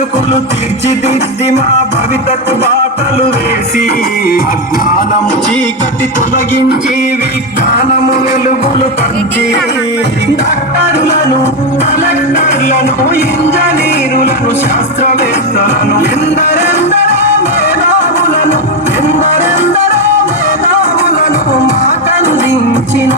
బతుకులు తీర్చిదిద్ది మా భవితకు బాటలు వేసి అజ్ఞానము చీకటి తొలగించి విజ్ఞానము వెలుగులు పంచి డాక్టర్లను కలెక్టర్లను ఇంజనీరులను శాస్త్రవేత్తలను ఎందరెందరో మేధావులను మాకందించిన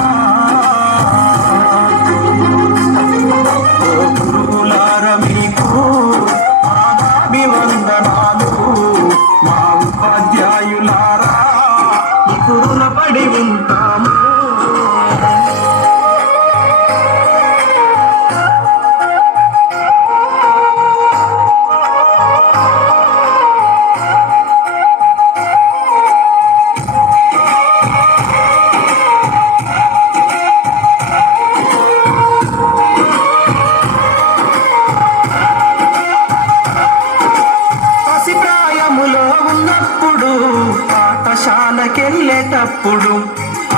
రుణపడి ఉంటాము. పసిప్రాయములో ఉన్నప్పుడు పాఠశాలకెళ్ళేటప్పుడు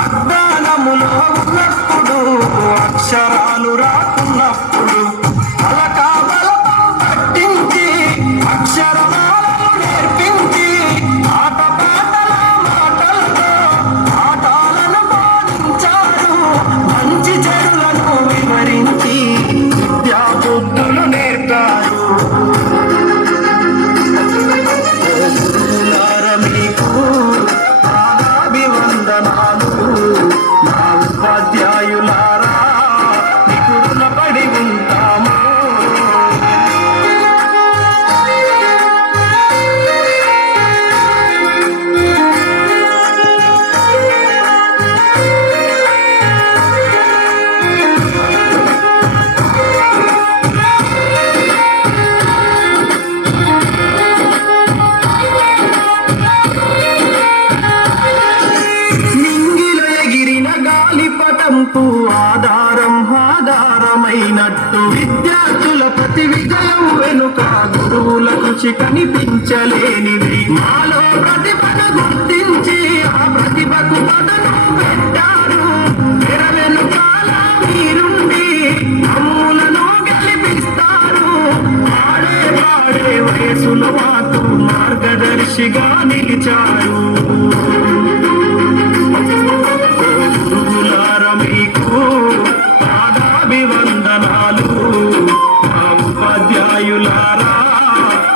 అజ్ఞానములో ఉన్నప్పుడు అక్షరాలు రాకున్నప్పుడు అలకాబలకం పట్టించి అక్షరమాలను నేర్పించి ఆటపాటల మాటలతో పాఠాలను బోధించారు. మంచి చెడులను వివరించి విద్యాబుద్ధులు నేర్పారు. ఆధారమైనట్టు విద్యార్థుల ప్రతి విజయం వెనుక గురువుల కృషి కనిపించలేనిది. మాలో ప్రతిభను గుర్తించి ఆ ప్రతిభకు పదను పెట్టారు. తెర వెనుకాల మీరుండి అమ్ములను గెలిపిస్తారు. పాడే వయసులో మాకు మార్గదర్శిగా నిలిచారు. మీకు పాదాభివందనాలు మా ఉపాధ్యాయులారా,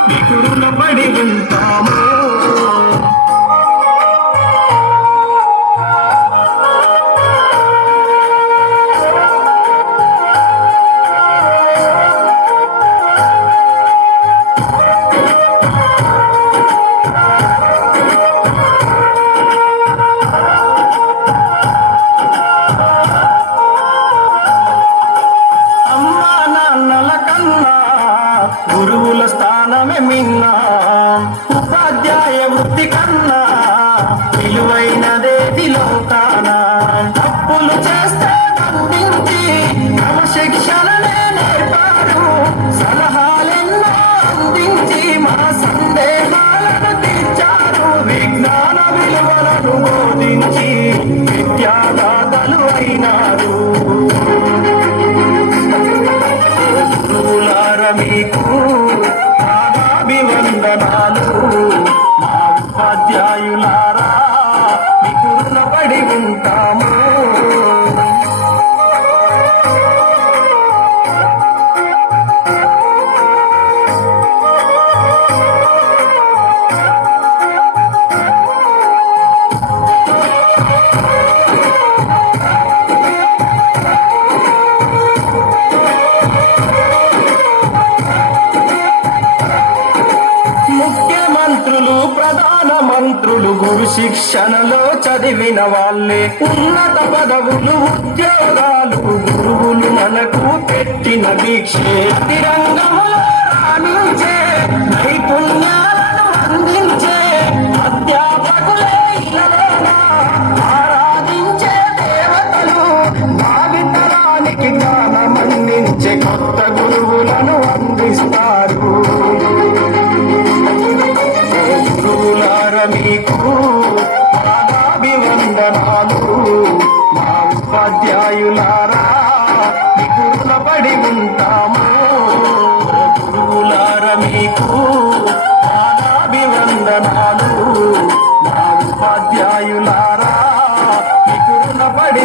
మీకు రుణపడి ఉంటాము. గురువుల స్థానమే మిన్నా, ఉపాధ్యాయ వృత్తి కన్నా విలువైనదేది లోకాన. తప్పులు చేస్తే దండించి క్రమశిక్షణనే నేర్పారు. సలహాలెన్నో అందించి మా సందేహాలను తీర్చారు. విజ్ఞాన విలువలను బోధించి విద్యాదాతలు అయినారు. మీకు పాదాభివందనాలు మా ఉపాధ్యాయులారా, మీకు రుణపడి ఉంటాము. ప్రధానమంత్రులు గురు శిక్షణలో చదివిన వాళ్ళే. ఉన్నత పదవులు ఉద్యోగాలు గురువులు మనకు పెట్టిన దీక్షే. రంగములో రాణించే నైపుణ్యాలను అందించే అధ్యాపకులే ఇలలోనా ఆరాధించే దేవతలు. భావితరానికి జ్ఞానం అందించే కొత్త గురువులను అందిస్తారు. మీకు పాదాభివందనాలు మా ఉపాధ్యాయులారా, మీకు రుణపడి ఉంటాము. గురువులారా మీకు ఉపాధ్యాయులారా మీకు రుణపడి